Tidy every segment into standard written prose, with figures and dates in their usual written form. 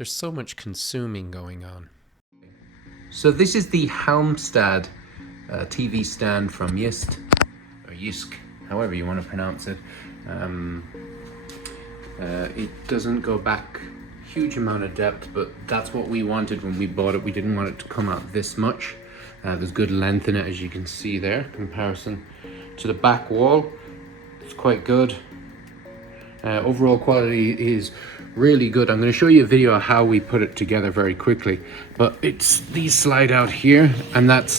There's so much consuming going on. So this is the HALMSTAD TV stand from JYSK, or JYSK, however you want to pronounce it. It doesn't go back huge amount of depth, but that's what we wanted when we bought it. We didn't want it to come out this much. There's good length in it, as you can see there. Comparison to the back wall, it's quite good. Overall quality is really good. I'm going to show you a video of how we put it together very quickly, but these slide out here, and it's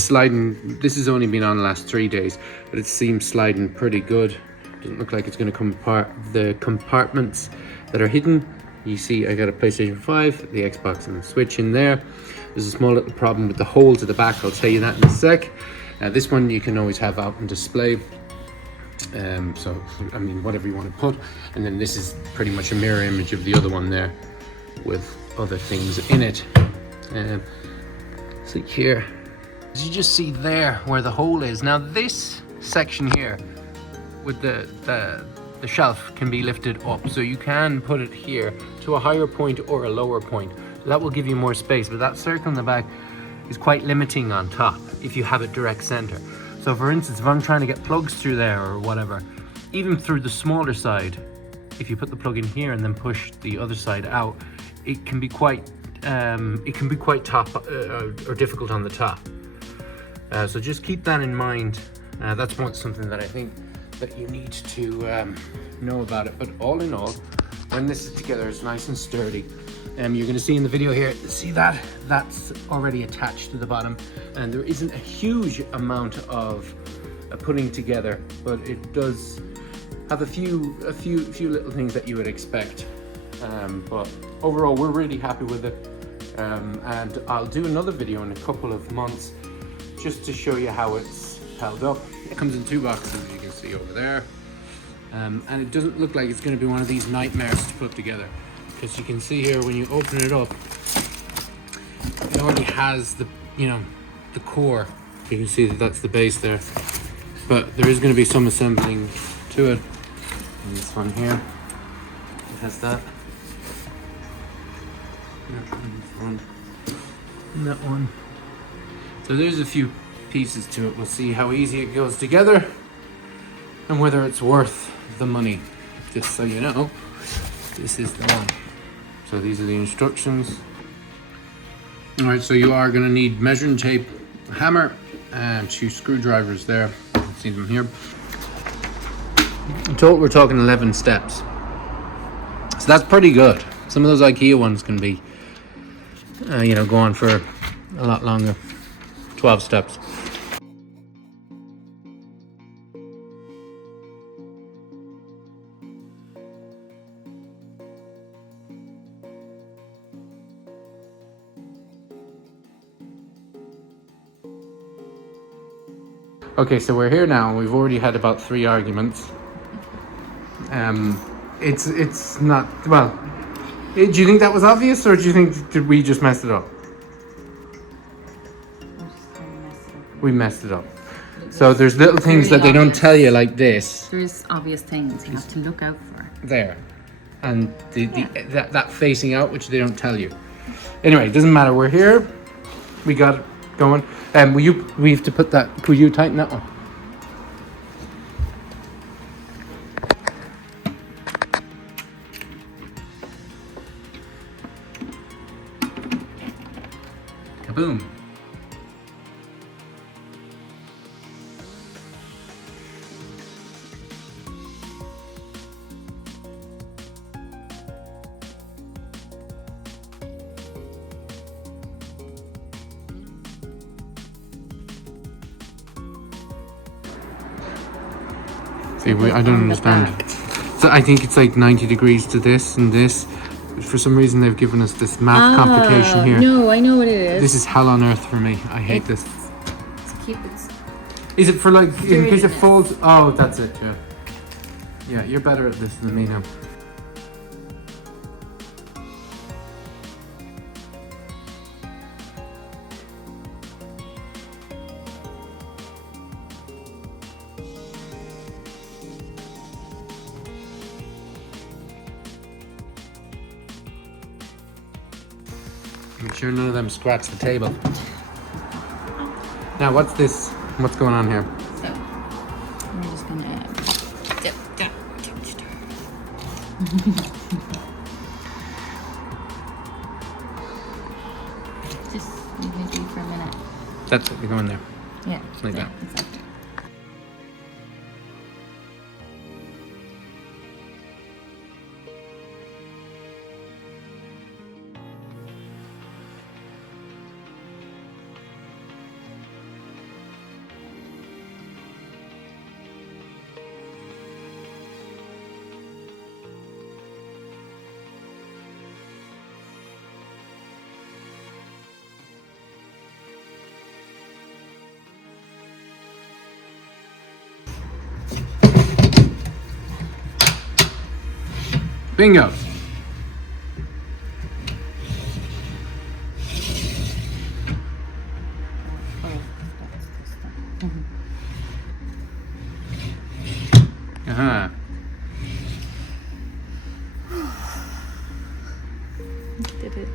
sliding. This has only been on the last 3 days, but it seems sliding pretty good. Doesn't look like it's going to come apart. The compartments that are hidden, you see I got a PlayStation 5, the Xbox and the Switch in there. There's a small little problem with the holes at the back. I'll tell you that in a sec. This one you can always have out on display. So, I mean, whatever you want to put. And then this is pretty much a mirror image of the other one there with other things in it. So here, as you just see there where the hole is. Now this section here with the shelf can be lifted up. So you can put it here to a higher point or a lower point. That will give you more space, but that circle in the back is quite limiting on top if you have it direct center. So for instance, if I'm trying to get plugs through there or whatever, even through the smaller side, if you put the plug in here and then push the other side out, it can be quite top or difficult on the top. So just keep that in mind. That's something that I think that you need to know about it. But all in all, when this is together, it's nice and sturdy. You're going to see in the video here, see that's already attached to the bottom, and there isn't a huge amount of putting together, but it does have a few little things that you would expect. But overall, we're really happy with it, and I'll do another video in a couple of months just to show you how it's held up. It comes in 2 boxes, as you can see over there, and it doesn't look like it's going to be one of these nightmares to put together. Because you can see here when you open it up, it already has the core. You can see that that's the base there, but there is going to be some assembling to it. And this one here, it has that. And that one. So there's a few pieces to it. We'll see how easy it goes together and whether it's worth the money. Just so you know, this is the one. So these are the instructions. All right, so you are going to need measuring tape, a hammer, and 2 screwdrivers there. You can see them here. In total, we're talking 11 steps. So that's pretty good. Some of those IKEA ones can be, go on for a lot longer. 12 steps. Okay, so we're here now. We've already had about 3 arguments. It's not, well, do you think that was obvious, or do you think did we just mess it up? We messed it up. So there's little things that they don't tell you like this. There's obvious things you have to look out for. There. And that facing out, which they don't tell you. Anyway, it doesn't matter. We're here. We got it going. We have to put that, could you tighten that one? Kaboom. See, I don't understand. So I think it's like 90 degrees to this and this. For some reason they've given us this math complication here. No, I know what it is. This is hell on earth for me. I hate this. To keep it. Is it for like, in case it folds? Oh, that's it, yeah. Yeah, you're better at this than me now. Make sure none of them scratch the table. Now, what's this? What's going on here? So we're just gonna just leave it be for a minute. That's what we go in there. Yeah, Like yeah, that. exactly. Bingo. Uh-huh. Did it.